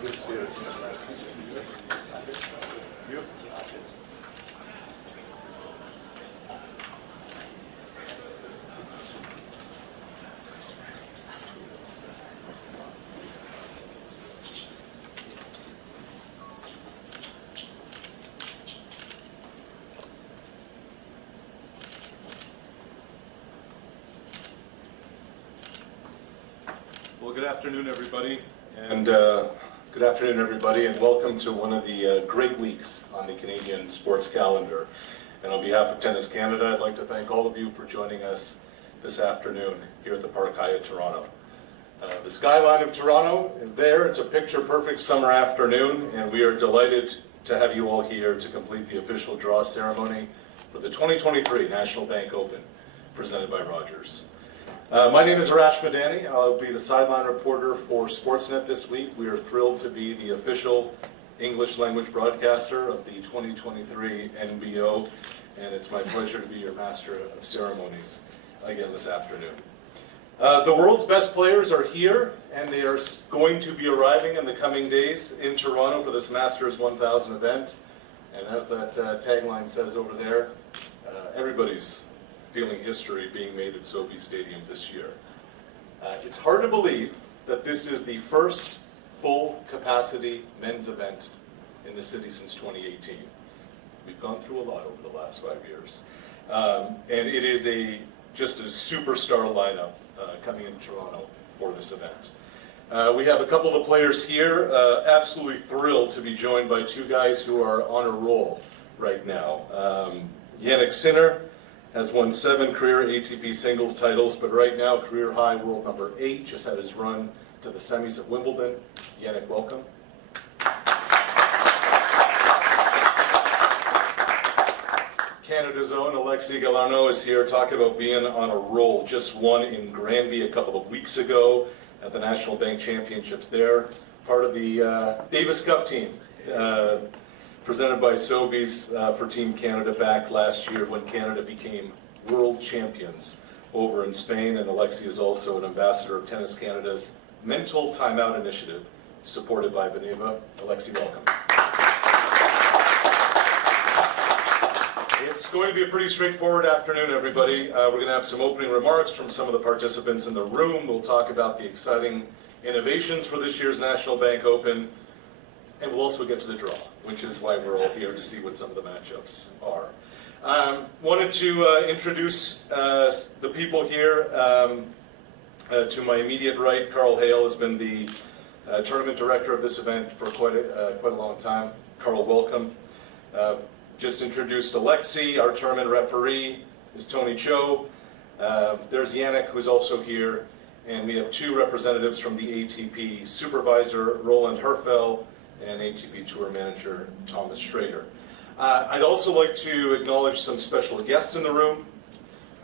Good to see you. You? Well, good afternoon, everybody, and welcome to one of the great weeks on the Canadian sports calendar. And on behalf of Tennis Canada, I'd like to thank all of you for joining us this afternoon here at the Park Hyatt Toronto. The skyline of Toronto is there. It's a picture-perfect summer afternoon, and we are delighted to have you all here to complete the official draw ceremony for the 2023 National Bank Open, presented by Rogers. My name is Arash Madani. I'll be the sideline reporter for Sportsnet this week. We are thrilled to be the official English language broadcaster of the 2023 NBO, and it's my pleasure to be your master of ceremonies again this afternoon. The world's best players are here, and they are going to be arriving in the coming days in Toronto for this Masters 1000 event. And as that tagline says over there, everybody's feeling history being made at SoFi Stadium this year. It's hard to believe that this is the first full-capacity men's event in the city since 2018. We've gone through a lot over the last 5 years. And it is just a superstar lineup coming into Toronto for this event. We have a couple of the players here, absolutely thrilled to be joined by two guys who are on a roll right now. Jannik Sinner has won 7 career ATP singles titles, but right now career high world number 8, just had his run to the semis at Wimbledon. Jannik, welcome. Canada's own Alexis Galarneau is here talking about being on a roll. Just won in Granby a couple of weeks ago at the National Bank Championships there. Part of the Davis Cup team. Presented by Sobeys for Team Canada back last year when Canada became world champions over in Spain. And Alexis is also an ambassador of Tennis Canada's Mental Timeout Initiative, supported by Beneva. Alexis, welcome. It's going to be a pretty straightforward afternoon, everybody. We're going to have some opening remarks from some of the participants in the room. We'll talk about the exciting innovations for this year's National Bank Open. And we'll also get to the draw, which is why we're all here to see what some of the matchups are. Wanted to introduce the people here. To my immediate right, Carl Hale has been the tournament director of this event for quite a long time. Carl, welcome. Just introduced Alexis. Our tournament referee is Tony Cho. There's Jannik, who's also here. And we have 2 representatives from the ATP supervisor, Roland Herfel, and ATP Tour Manager Thomas Schrader. I'd also like to acknowledge some special guests in the room.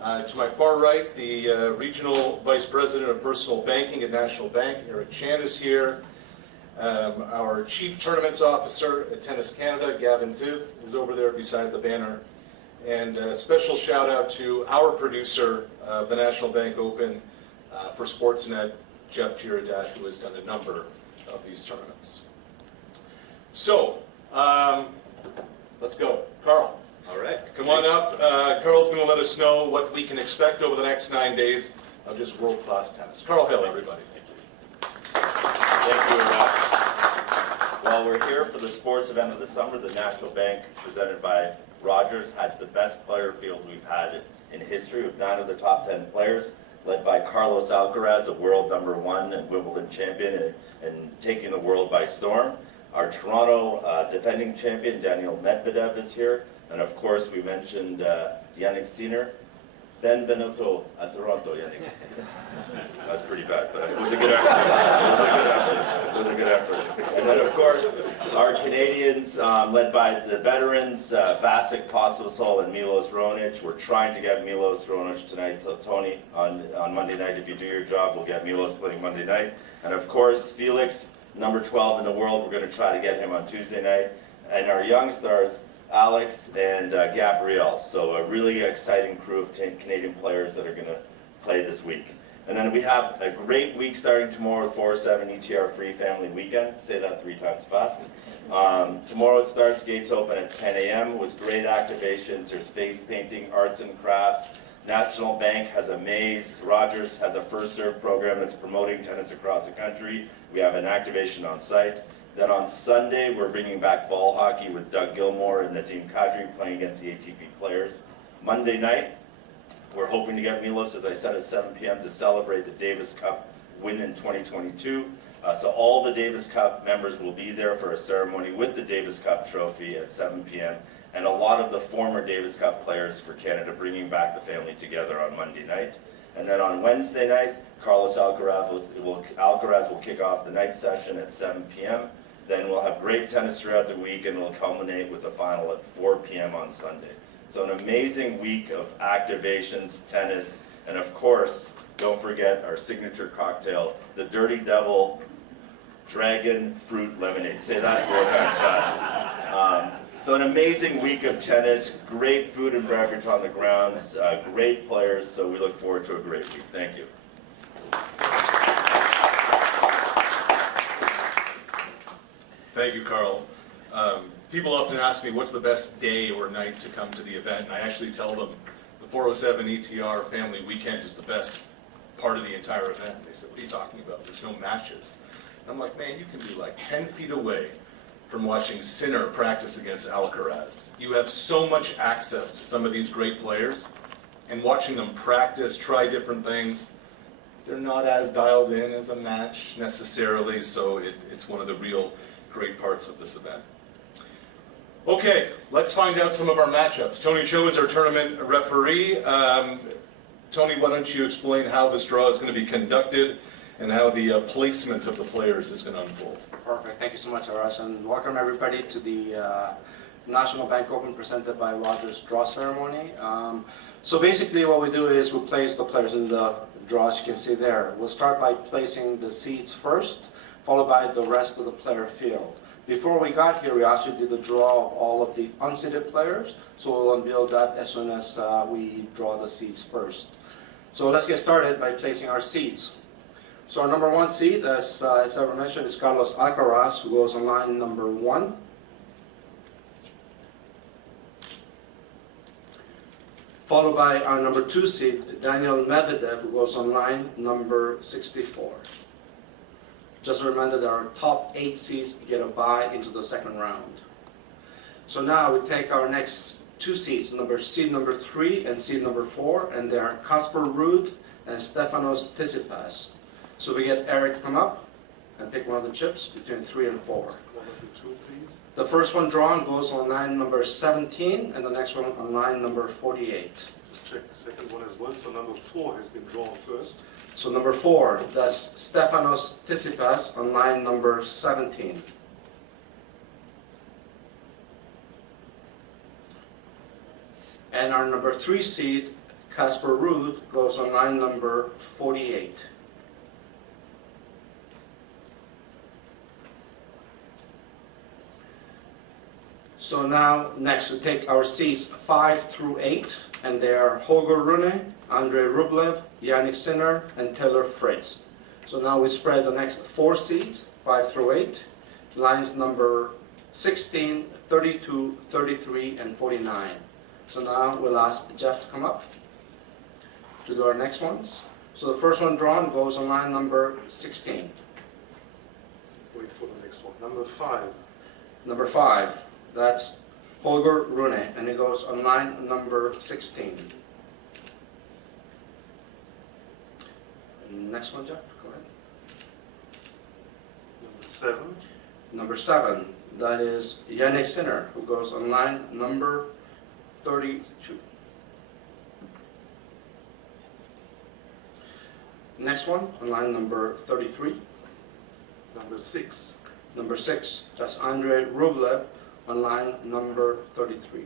To my far right, the Regional Vice President of Personal Banking at National Bank, Eric Chan, is here. Our Chief Tournaments Officer at Tennis Canada, Gavin Ziv, is over there beside the banner. And a special shout out to our producer of the National Bank Open for Sportsnet, Jeff Girodat, who has done a number of these tournaments. So, let's go. Carl. All right. Come on up. Carl's going to let us know what we can expect over the next 9 days of just world-class tennis. Carl Hill, everybody. Thank you, Rob. Well, we're here for the sports event of the summer. The National Bank, presented by Rogers, has the best player field we've had in history, with 9 of the top 10 players, led by Carlos Alcaraz, a world number 1 and Wimbledon champion, and taking the world by storm. Our Toronto defending champion, Daniil Medvedev, is here. And of course, we mentioned Jannik Sinner. Benvenuto a Toronto, Jannik. That's pretty bad, but it was a good effort. It was a good effort. And then, of course, our Canadians, led by the veterans, Vasek Pospisil and Milos Raonic. We're trying to get Milos Raonic tonight. So, Tony, on Monday night, if you do your job, we'll get Milos playing Monday night. And, of course, Felix, number 12 in the world. We're going to try to get him on Tuesday night. And our young stars, Alex and Gabrielle. So a really exciting crew of Canadian players that are going to play this week. And then we have a great week starting tomorrow with 407 ETR Free Family Weekend. Say that 3 times fast. Tomorrow it starts, gates open at 10 a.m. with great activations. There's face painting, arts and crafts. National Bank has a maze. Rogers has a first serve program that's promoting tennis across the country. We have an activation on site. Then on Sunday, we're bringing back ball hockey with Doug Gilmore and Nazim Kadri playing against the ATP players. Monday night, we're hoping to get Milos, as I said, at 7 p.m. to celebrate the Davis Cup win in 2022. So all the Davis Cup members will be there for a ceremony with the Davis Cup trophy at 7 p.m. And a lot of the former Davis Cup players for Canada bringing back the family together on Monday night. And then on Wednesday night, Carlos Alcaraz will kick off the night session at 7 p.m. Then we'll have great tennis throughout the week, and we'll culminate with the final at 4 p.m. on Sunday. So an amazing week of activations, tennis, and of course, don't forget our signature cocktail, the Dirty Devil Dragon Fruit Lemonade. Say that 4 times fast. So an amazing week of tennis, great food and beverage on the grounds, great players, so we look forward to a great week. Thank you. Thank you, Carl. People often ask me what's the best day or night to come to the event, and I actually tell them the 407 ETR Family Weekend is the best part of the entire event. They said, what are you talking about? There's no matches. And I'm like, man, you can be like 10 feet away from watching Sinner practice against Alcaraz. You have so much access to some of these great players, and watching them practice, try different things, they're not as dialed in as a match necessarily, so it's one of the real great parts of this event. Okay, let's find out some of our matchups. Tony Cho is our tournament referee. Tony, why don't you explain how this draw is going to be conducted and how the placement of the players is going to unfold. Perfect. Thank you so much, Arash, and welcome everybody to the National Bank Open presented by Rogers draw ceremony. So basically what we do is we place the players in the draw, as you can see there. We'll start by placing the seeds first, followed by the rest of the player field. Before we got here, we actually did a draw of all of the unseeded players, so we'll unveil that as soon as we draw the seeds first. So let's get started by placing our seeds. So our number 1 seed, as I mentioned, is Carlos Alcaraz, who goes on line number 1. Followed by our number 2 seed, Daniel Medvedev, who goes on line number 64. Just a reminder that our top 8 seeds get a bye into the second round. So now we take our next 2 seeds, seed number 3 and seed number 4, and they are Casper Ruud and Stefanos Tsitsipas. So we get Eric to come up and pick one of the chips between 3 and 4. One of the 2, please. The first one drawn goes on line number 17, and the next one on line number 48. Just check the second one as well. So number 4 has been drawn first. So number 4, that's Stefanos Tsitsipas on line number 17. And our number 3 seed, Casper Ruud, goes on line number 48. So now, next we take our seeds 5 through 8, and they are Holger Rune, Andrei Rublev, Yannick Sinner, and Taylor Fritz. So now we spread the next 4 seeds, 5 through 8, lines number 16, 32, 33, and 49. So now we'll ask Jeff to come up to do our next ones. So the first one drawn goes on line number 16. Wait for the next one. Number 5. Number 5, that's Holger Rune, and it goes on line number 16. And next one, Jeff, go ahead. Number 7. Number 7, that is Yannick Sinner, who goes on line number 32. Next one, on line number 33. Number 6. Number 6, that's Andrei Rublev on line number 33.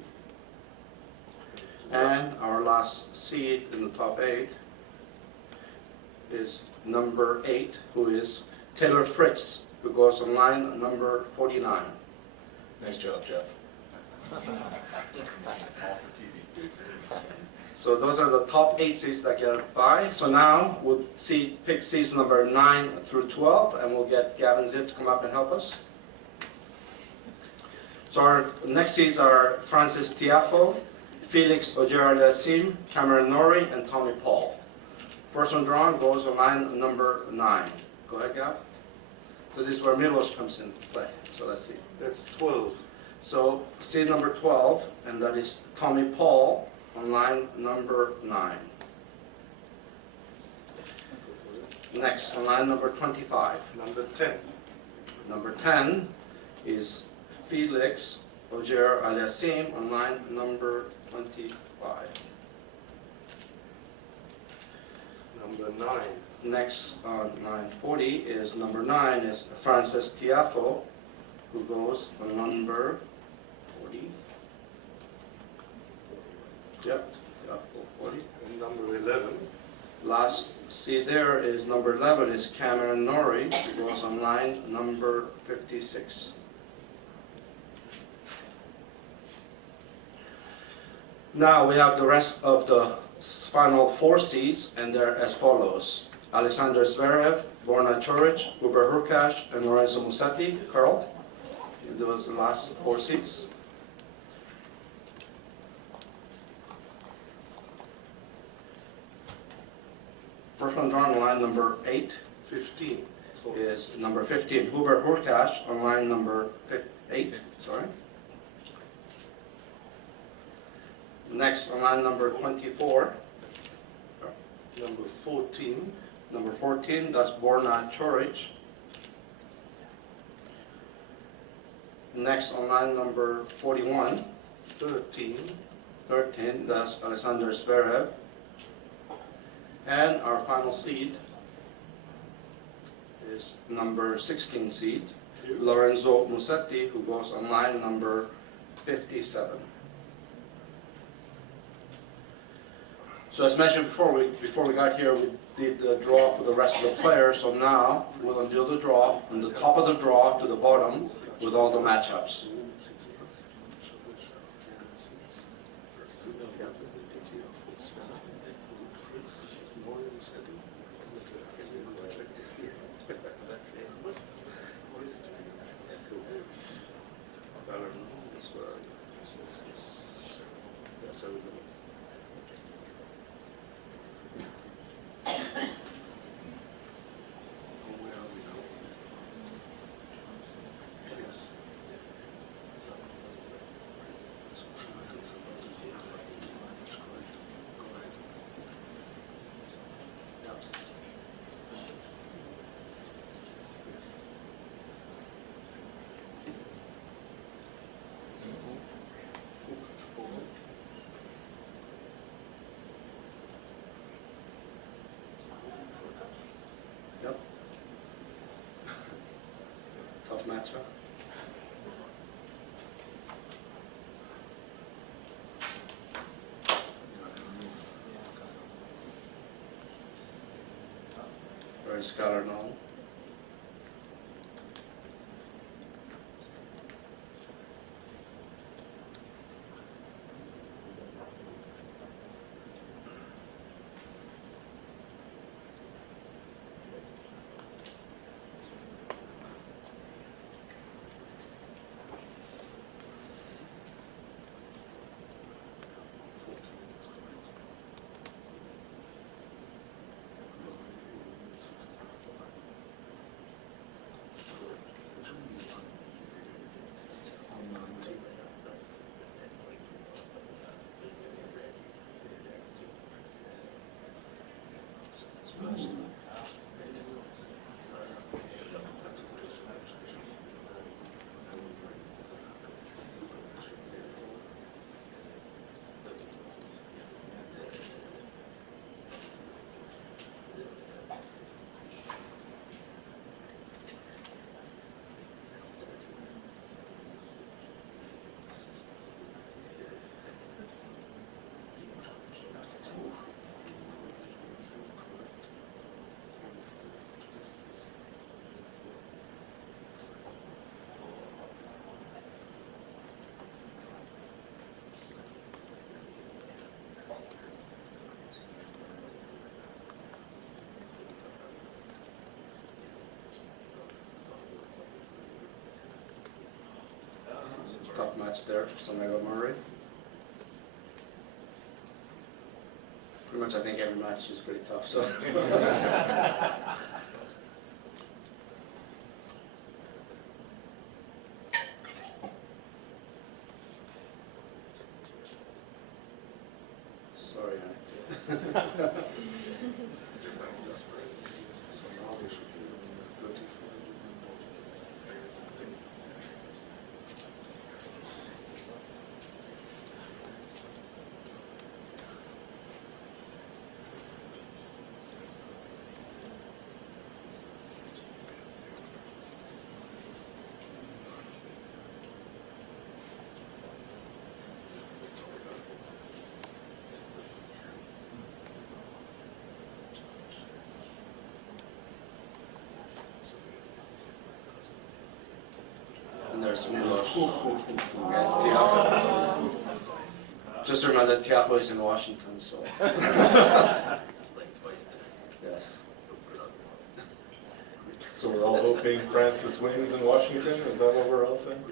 And our last seed in the top 8 is number 8, who is Taylor Fritz, who goes on line number 49. Nice job, Jeff. So those are the top 8 seeds that get a bye. So now we'll pick seeds number 9 through 12, and we'll get Gavin Zip to come up and help us. So our next seeds are Francis Tiafo, Felix Ojer-Aliassime, Cameron Norrie, and Tommy Paul. First one drawn goes on line number 9. Go ahead, Gav. So this is where Milos comes in play. So let's see. That's 12. So seed number 12, and that is Tommy Paul on line number 9. Next, on line number 25. Number 10. Number 10 is Felix Ojer-Aliassime on line number 25. Number 9. Next on line 40 is number 9 is Francis Tiafo, who goes on number 40. Yep, Tiafo 40. And number 11. Last seed there is number 11 is Cameron Norrie, who goes on line number 56. Now we have the rest of the final 4 seeds, and they're as follows. Alexander Zverev, Borna Coric, Uber Hurkacz, and Lorenzo Musetti. Carl, those are the last 4 seeds. First one drawn on line number 8 15. So is number 15, Hubert Hurkacz, on line number 8, sorry. Next, on line number 24, number 14. number 14, that's Borna Coric. Next, on line number 41, 13. 13, that's Alexander Zverev. And our final seed is number 16 seed, Lorenzo Musetti, who goes on line number 57. So as mentioned before we got here, we did the draw for the rest of the players. So now we'll undo the draw from the top of the draw to the bottom with all the matchups. Yep. Tough matchup. Very scholar known. tough match there, Sonego Murray. Pretty much I think every match is pretty tough, so. Sorry, Anik. And there's Milos against Tiafoe. Just remember that Tiafoe is in Washington, so. Yes. So we're all hoping Francis wins in Washington, is that what we're all saying?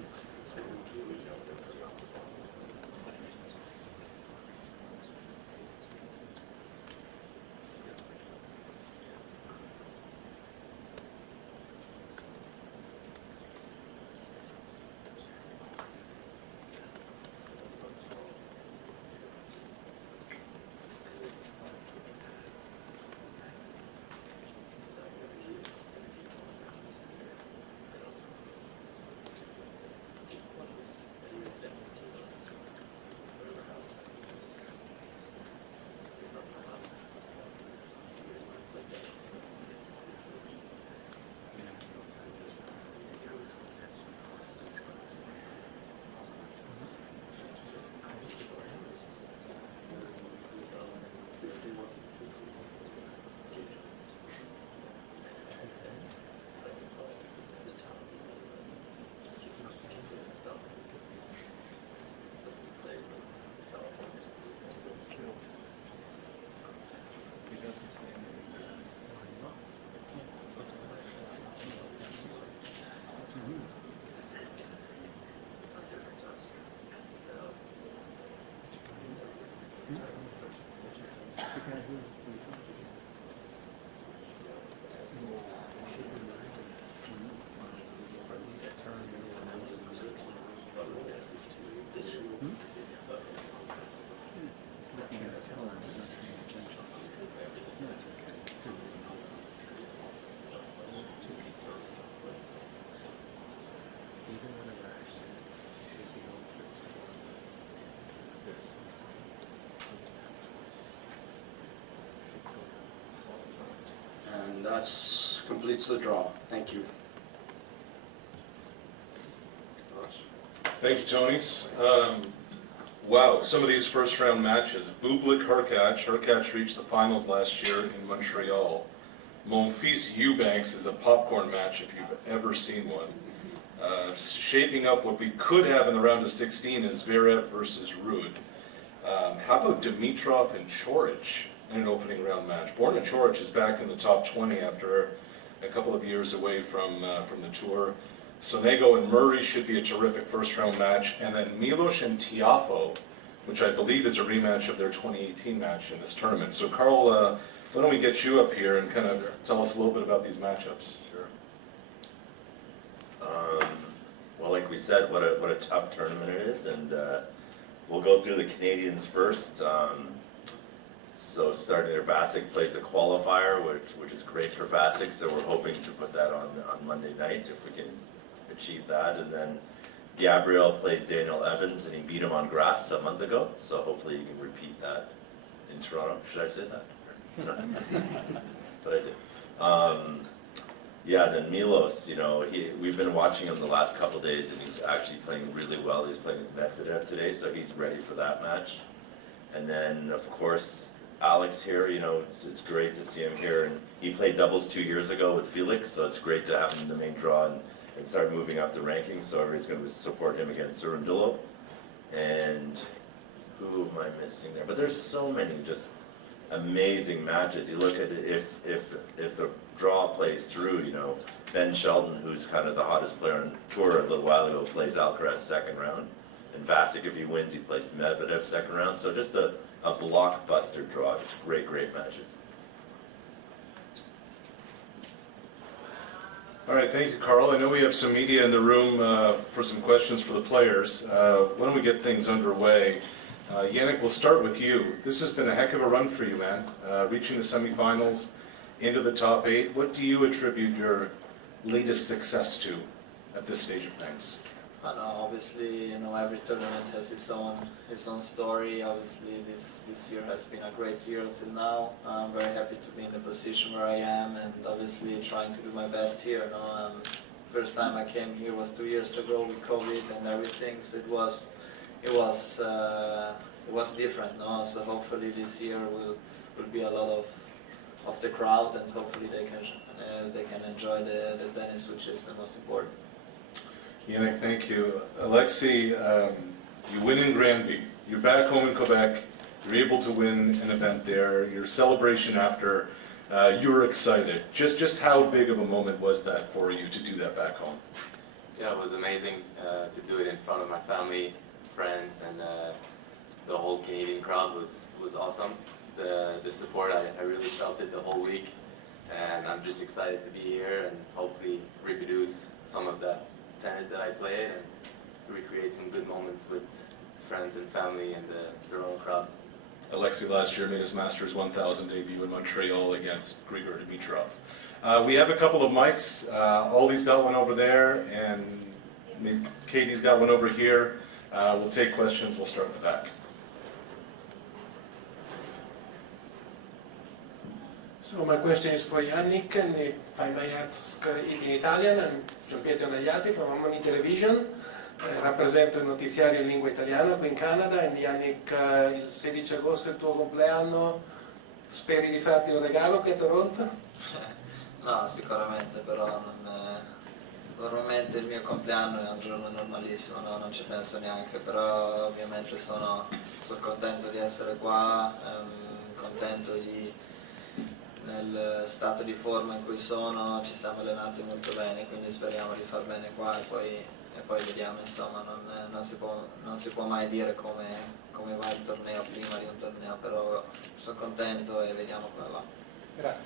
And that completes the draw. Thank you. Thank you, Tonys. Wow, some of these first round matches. Bublik Hurkacz. Hurkacz reached the finals last year in Montreal. Monfils Eubanks is a popcorn match if you've ever seen one. Shaping up what we could have in the round of 16 is Zverev versus Ruud. How about Dimitrov and Coric in an opening round match? Borna Coric is back in the top 20 after a couple of years away from the tour. Sonego and Murray should be a terrific first round match. And then Milos and Tiafoe, which I believe is a rematch of their 2018 match in this tournament. So Carl, why don't we get you up here and kind of tell us a little bit about these matchups? Sure. Well, like we said, what a tough tournament it is, and we'll go through the Canadians first. So Stardner Vasic plays a qualifier, which is great for Vasic, so we're hoping to put that on Monday night if we can achieve that. And then Gabriel plays Daniel Evans, and he beat him on grass a month ago, so hopefully he can repeat that in Toronto. Should I say that? But I did. Yeah, then Milos, you know, we've been watching him the last couple of days, and he's actually playing really well. He's playing with Medvedev today, so he's ready for that match. And then, of course, Alex here, you know, it's great to see him here. And he played doubles 2 years ago with Felix, so it's great to have him in the main draw and start moving up the rankings. So everybody's going to support him against Cerundolo. And who am I missing there? But there's so many just amazing matches. You look at it, if the draw plays through, Ben Sheldon, who's kind of the hottest player on tour a little while ago, plays Alcaraz second round. And Vasek, if he wins, he plays Medvedev second round. So just a blockbuster draw. Just great matches. All right, thank you, Carl. I know we have some media in the room for some questions for the players. Why don't we get things underway? Yannick, we'll start with you. This has been a heck of a run for you, man. Reaching the semifinals, into the top 8. What do you attribute your latest success to at this stage of things? I know, obviously, every tournament has its own story. Obviously, this year has been a great year until now. I'm very happy to be in the position where I am, and obviously trying to do my best here. First time I came here was 2 years ago with COVID and everything, so it was different. So hopefully this year will be a lot of the crowd, and hopefully they can enjoy the tennis, which is the most important. Yannick, thank you. Alexei, you win in Granby. You're back home in Quebec. You're able to win an event there. Your celebration after, you were excited. Just how big of a moment was that for you to do that back home? Yeah, it was amazing to do it in front of my family, friends, and the whole Canadian crowd was awesome. The support, I really felt it the whole week, and I'm just excited to be here and hopefully reproduce some of that tennis that I played and recreate some good moments with friends and family and the own crowd. Alexei last year made his Masters 1000 debut in Montreal against Grigor Dimitrov. We have a couple of mics. Ollie's got one over there, and Katie's got one over here. We'll take questions. We'll start in the back. So my question is for Yannick, and if I may ask it in Italian. I'm Gianpietro Nagliati from Harmony Television. Rappresento il notiziario in lingua italiana qui in Canada. E Yannick, il 16 agosto è il tuo compleanno. Speri di farti un regalo qui a Toronto? No, sicuramente, però normalmente il mio compleanno è un giorno normalissimo, no? Non ci penso neanche, però ovviamente sono contento di essere qua, contento nel stato di forma in cui sono, ci siamo allenati molto bene, quindi speriamo di far bene qua e poi vediamo, insomma, non si può mai dire come va il torneo prima di un torneo, però sono contento e vediamo come va. Grazie.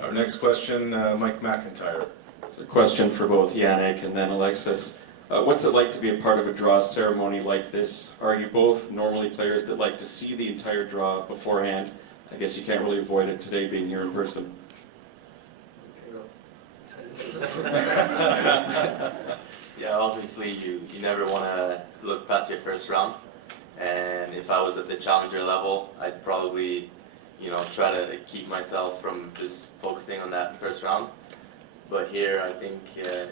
Our next question, Mike McIntyre. It's a question for both Yannick and then Alexis. What's it like to be a part of a draw ceremony like this? Are you both normally players that like to see the entire draw beforehand? I guess you can't really avoid it today being here in person. Yeah, obviously you never want to look past your first round, and if I was at the challenger level, I'd probably try to keep myself from just focusing on that first round. But here, I think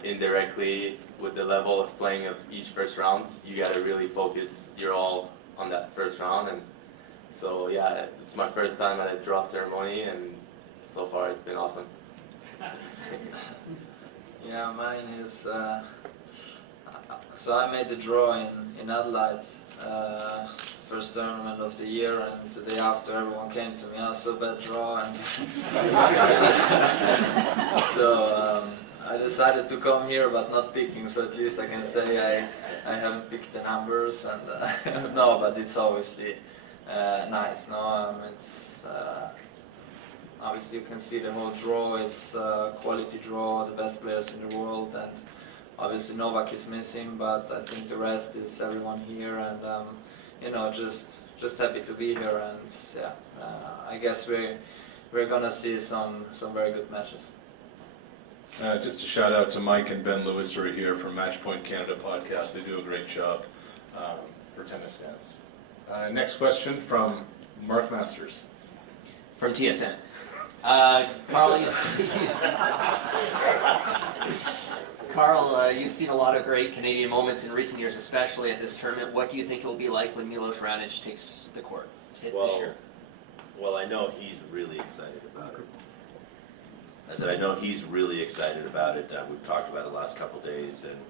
indirectly, with the level of playing of each first rounds, you got to really focus your all on that first round. And so, yeah, it's my first time at a draw ceremony, and so far it's been awesome. Yeah, mine is. So I made the draw in Adelaide, first tournament of the year, and the day after everyone came to me, so bad draw, and so I decided to come here, but not picking. So at least I can say I haven't picked the numbers, and no, but it's obviously nice. No, it's. Obviously, you can see the whole draw. It's a quality draw, the best players in the world, and obviously Novak is missing, but I think the rest is everyone here, and just happy to be here, and yeah, I guess we're gonna see some very good matches. Just a shout out to Mike and Ben Lewis who are here from Matchpoint Canada podcast. They do a great job for tennis fans. Next question from Mark Masters. From TSN. Carl, you've seen a lot of great Canadian moments in recent years, especially at this tournament. What do you think it will be like when Milos Raonic takes the court this year? Well, I know he's really excited about it. I said I know he's really excited about it. We've talked about it the last couple days, and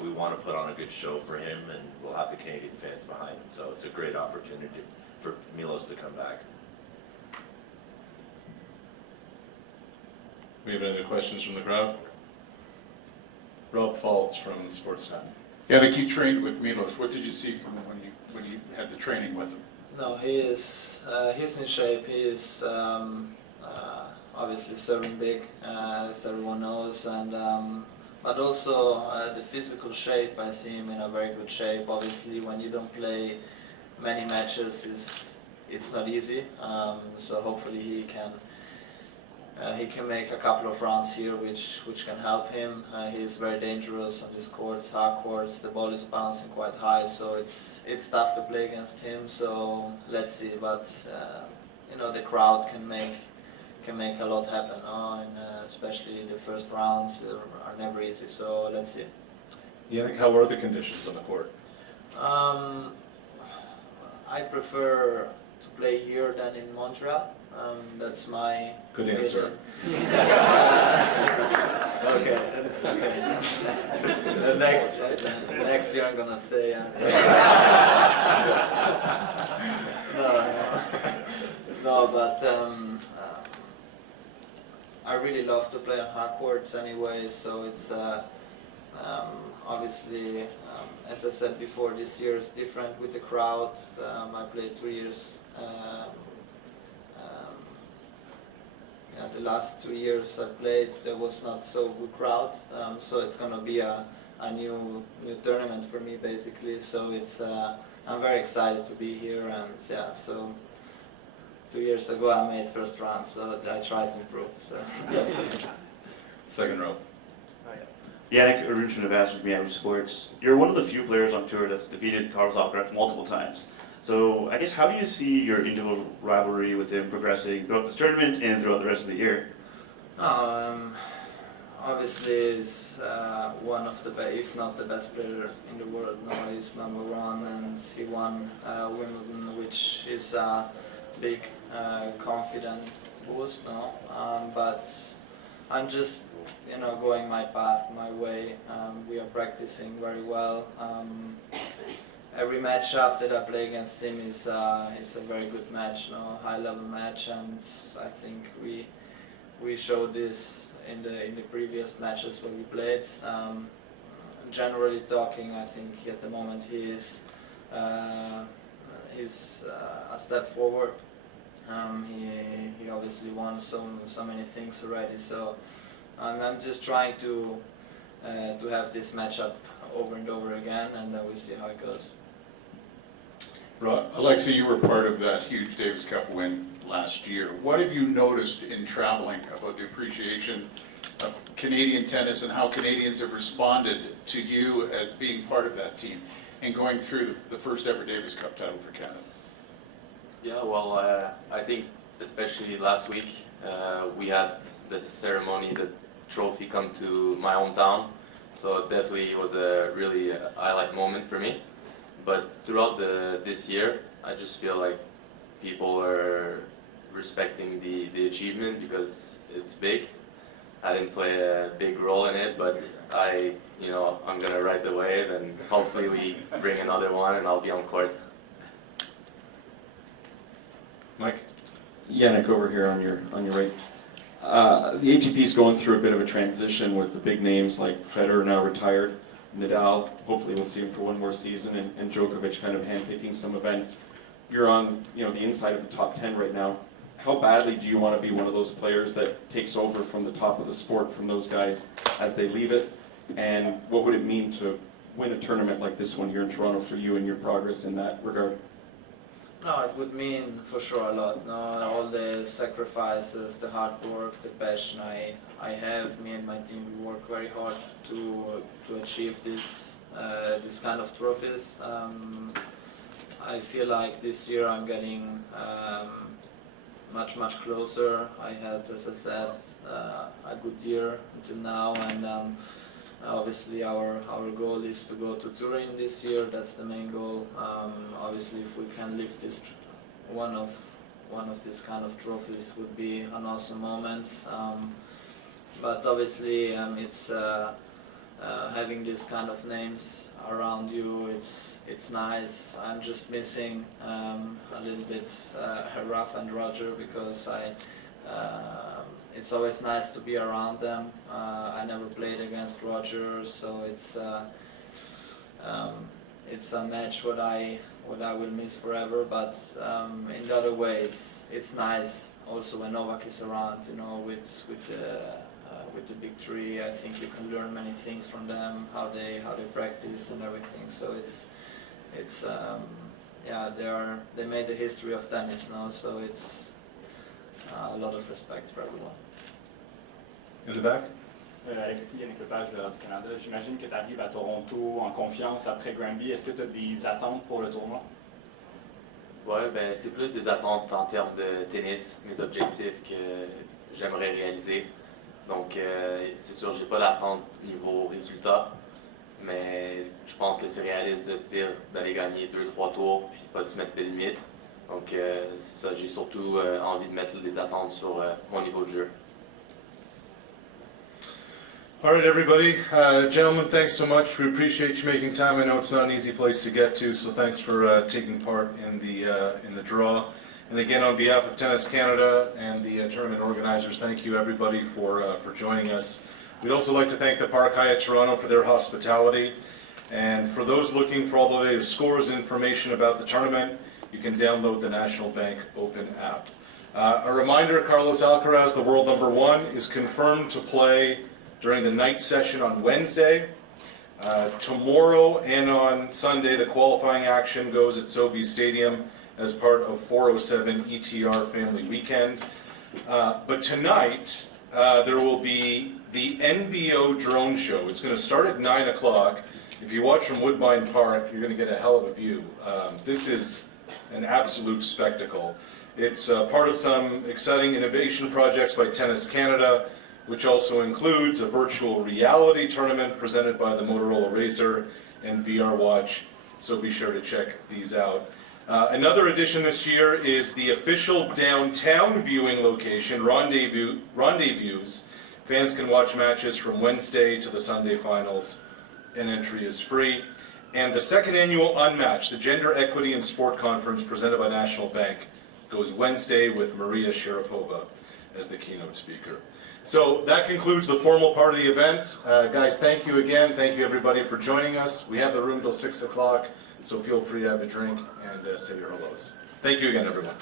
we want to put on a good show for him, and we'll have the Canadian fans behind him. So it's a great opportunity for Milos to come back. We have any other questions from the crowd? Rob Faltz from Sportsnet. Yannick, you trained with Milos. What did you see from him when you had the training with him? No, he's in shape. He is obviously serving big, as everyone knows, and but also the physical shape. I see him in a very good shape. Obviously, when you don't play many matches, it's not easy. So hopefully he can make a couple of runs here, which can help him. He's very dangerous on these courts, hard courts. The ball is bouncing quite high, so it's tough to play against him. So let's see, but you know, the crowd can make a lot happen, and especially the first rounds are never easy. So let's see. Yannick, how are the conditions on the court? I prefer to play here than in Montreal. That's my Good answer. Okay. The next year I'm gonna say. No, but I really love to play on hard courts anyway. So it's obviously, as I said before, this year is different with the crowd. I played 3 years. The last 2 years I played, there was not so good crowd, so it's gonna be a new tournament for me basically. So it's I'm very excited to be here, and yeah. So 2 years ago I made first round, so I tried to improve. So that's it. Second row. Yannick, Arun Srinivas from Yahoo Sports. You're one of the few players on tour that's defeated Carlos Alcaraz multiple times. So I guess how do you see your individual rivalry with him progressing throughout this tournament and throughout the rest of the year? Obviously he's one of the best, if not the best player in the world. No, he's number one, and he won Wimbledon, which is a big confident boost. No, but I'm just going my path, my way. We are practicing very well. Every matchup that I play against him is a very good match, high-level match, and I think we showed this in the previous matches where we played. Generally talking, I think at the moment he's a step forward. He obviously won so many things already, so I'm just trying to have this matchup over and over again, and then we see how it goes. Alexei, you were part of that huge Davis Cup win last year. What have you noticed in traveling about the appreciation of Canadian tennis and how Canadians have responded to you at being part of that team and going through the first ever Davis Cup title for Canada? Yeah, well, I think especially last week we had the ceremony, the trophy come to my hometown, so it definitely was a really highlight moment for me. But throughout this year, I just feel like people are respecting the achievement because it's big. I didn't play a big role in it, but I'm gonna ride the wave, and hopefully we bring another one, and I'll be on court. Mike? Yannick, over here on your right. The ATP is going through a bit of a transition with the big names like Federer now retired, Nadal, hopefully we'll see him for one more season, and Djokovic kind of handpicking some events. You're on the inside of the top 10 right now. How badly do you want to be one of those players that takes over from the top of the sport from those guys as they leave it? And what would it mean to win a tournament like this one here in Toronto for you and your progress in that regard? No, it would mean for sure a lot. No, all the sacrifices, the hard work, the passion I have. Me and my team, we work very hard to achieve this kind of trophies. I feel like this year I'm getting much closer. I had, as I said, a good year until now, and obviously our goal is to go to Turin this year. That's the main goal. Obviously, if we can lift this one of these kind of trophies, would be an awesome moment. But obviously, it's having these kind of names around you. It's nice. I'm just missing a little bit Rafa and Roger, because it's always nice to be around them. I never played against Rogers, so it's a match what I will miss forever. But in the other way, it's nice also when Novak is around. You know, with the big three, I think you can learn many things from them, how they practice and everything. So it's yeah, they made the history of tennis now, so it's a lot of respect for everyone. In the back? Alexis, Yannick Lepage de Radio-Canada. J'imagine que tu arrives à Toronto en confiance après Granby. Est-ce que tu as des attentes pour le tournoi? Ouais, ben c'est plus des attentes en termes de tennis, mes objectifs que j'aimerais réaliser. Donc c'est sûr, j'ai pas d'attente niveau résultat, mais je pense que c'est réaliste de se dire d'aller gagner 2-3 tours puis pas se mettre de limites. Donc c'est ça, j'ai surtout envie de mettre des attentes sur mon niveau de jeu. All right, everybody. Gentlemen, thanks so much. We appreciate you making time. I know it's not an easy place to get to, so thanks for taking part in the draw. And again, on behalf of Tennis Canada and the tournament organizers, thank you everybody for joining us. We'd also like to thank the Park Hyatt Toronto for their hospitality. And for those looking for all the latest scores and information about the tournament, you can download the National Bank Open app. A reminder, Carlos Alcaraz, the world #1, is confirmed to play during the night session on Wednesday. Tomorrow and on Sunday, the qualifying action goes at Sobeys Stadium as part of 407 ETR Family Weekend. But tonight, there will be the NBO drone show. It's going to start at 9 o'clock. If you watch from Woodbine Park, you're going to get a hell of a view. This is an absolute spectacle. It's part of some exciting innovation projects by Tennis Canada, which also includes a virtual reality tournament presented by the Motorola Razr and VR Watch, so be sure to check these out. Another addition this year is the official downtown viewing location, Rendezvous. Fans can watch matches from Wednesday to the Sunday finals, and entry is free. And the second annual Unmatched, the Gender Equity and Sport Conference presented by National Bank, goes Wednesday with Maria Sharapova as the keynote speaker. So that concludes the formal part of the event. Guys, thank you again. Thank you everybody for joining us. We have the room till 6 o'clock, so feel free to have a drink and say your hellos. Thank you again, everyone.